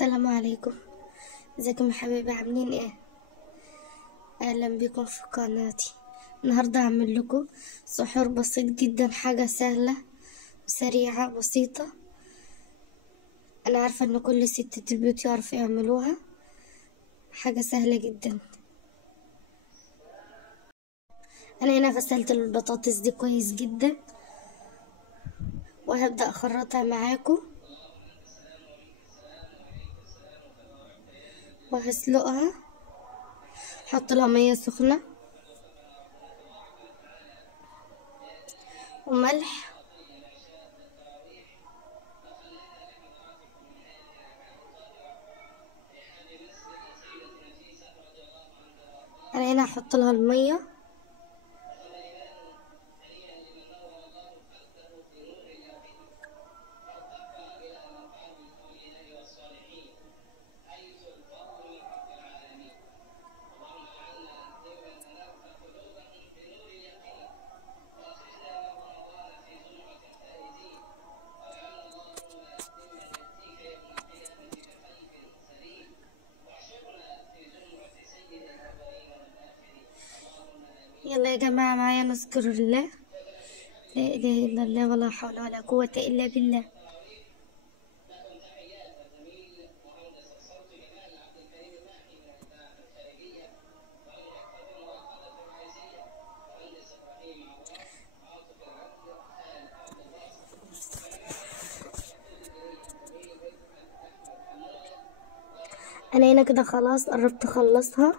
السلام عليكم. ازيكم يا حبايبي، عاملين ايه؟ اهلا بكم في قناتي. النهارده هعمل لكم سحور بسيط جدا، حاجه سهله وسريعه بسيطه. انا عارفه ان كل ستات البيوت يعرفوا يعملوها، حاجه سهله جدا. انا هنا غسلت البطاطس دي كويس جدا، وهبدا اخرطها معاكم وهسلقها. احط لها ميه سخنه وملح انا هنا هحط لها الميه يلا يا جماعة معايا نذكر الله، لا إله إلا الله ولا حول ولا قوة إلا بالله. أنا هنا كده خلاص قربت أخلصها.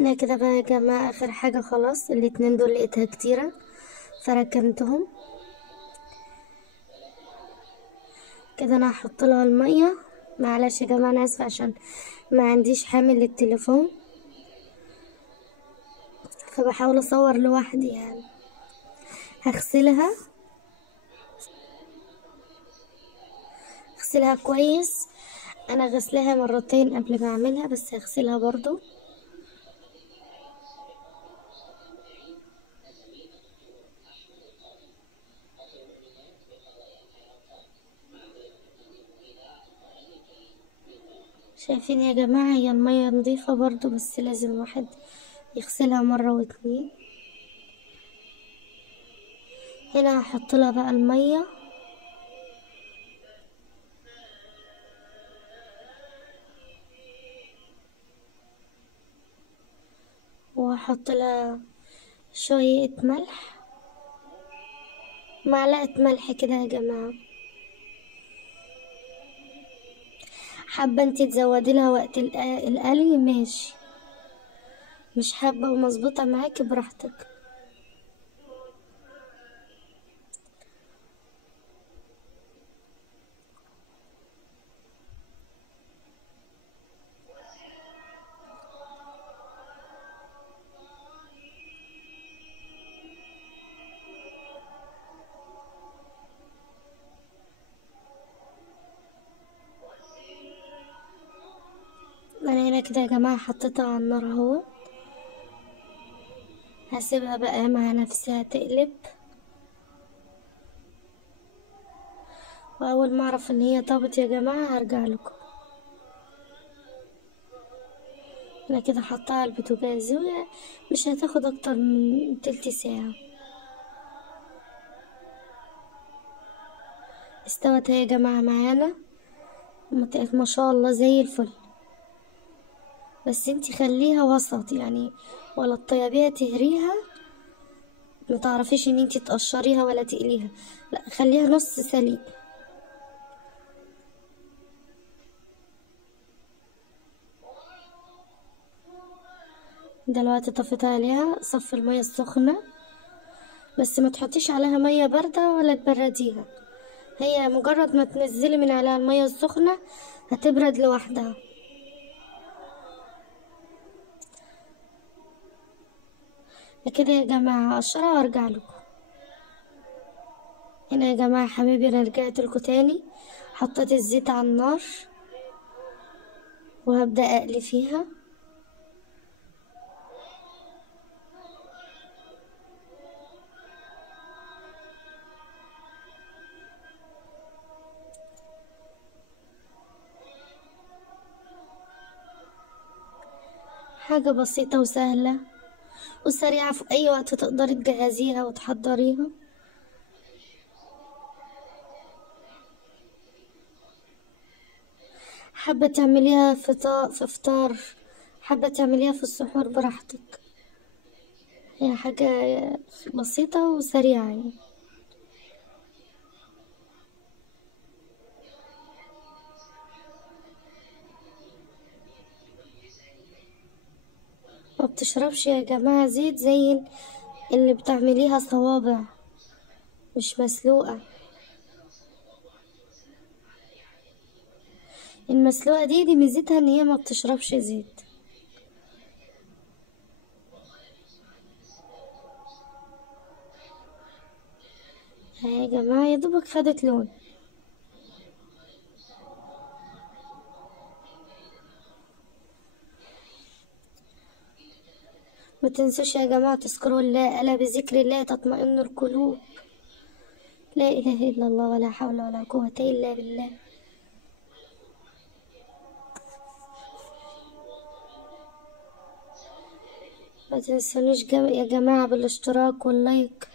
هنا كده بقى يا جماعة آخر حاجة، خلاص الاتنين دول لقيتها كتيرة فركنتهم كده. أنا هحط لها المية. معلش يا جماعة أنا آسفة عشان ما عنديش حامل للتليفون، فبحاول أصور لوحدي يعني. هغسلها كويس. أنا غسلها مرتين قبل ما أعملها، بس هغسلها برضو. شايفين يا جماعة هي المية نظيفة برضو، بس لازم الواحد يغسلها مرة واتنين. هنا هحط لها بقى المية وهحط لها شوية ملح، معلقة ملح كده يا جماعة. حابة انتي تزودي لها وقت القلي ماشي، مش حابة ومظبوطة معاكي براحتك. انا هنا كده يا جماعة حطيتها على النار اهو، هسيبها بقى مع نفسها تقلب، واول ما اعرف ان هي طابت يا جماعة هرجع لكم. انا كده حطها على البوتاجاز، مش هتاخد اكتر من تلت ساعة. استوت يا جماعة معانا، ما شاء الله زي الفل. بس انتي خليها وسط يعني، ولا تطيبيها تهريها، ما تعرفيش ان انتي تقشريها ولا تقليها، لا خليها نص سليق. دلوقتي طفيت عليها، صفي المية السخنة، بس ما تحطيش عليها مية باردة ولا تبرديها، هي مجرد ما تنزلي من عليها المية السخنة هتبرد لوحدها. كده يا جماعة هقشرها وارجع لكم. هنا يا جماعة حبايبي انا رجعت لكم تاني. حطيت الزيت على النار وهبدأ اقلي فيها. حاجة بسيطة وسهلة وسريعة، في اي وقت تقدري تجهزيها وتحضريها. حابة تعمليها في فطار، حابة تعمليها في السحور، براحتك. هي حاجة بسيطة وسريعة يعني. ما بتشربش يا جماعة زيت زي اللي بتعمليها صوابع، مش مسلوقة. المسلوقة دي ميزتها ان هي ما بتشربش زيت. ها يا جماعة يا دوبك خدت لون. ما تنسوش يا جماعة تذكروا الله، ألا بذكر الله تطمئن القلوب. لا إله إلا الله ولا حول ولا قوة إلا بالله. ما تنسونيش يا جماعة بالاشتراك واللايك.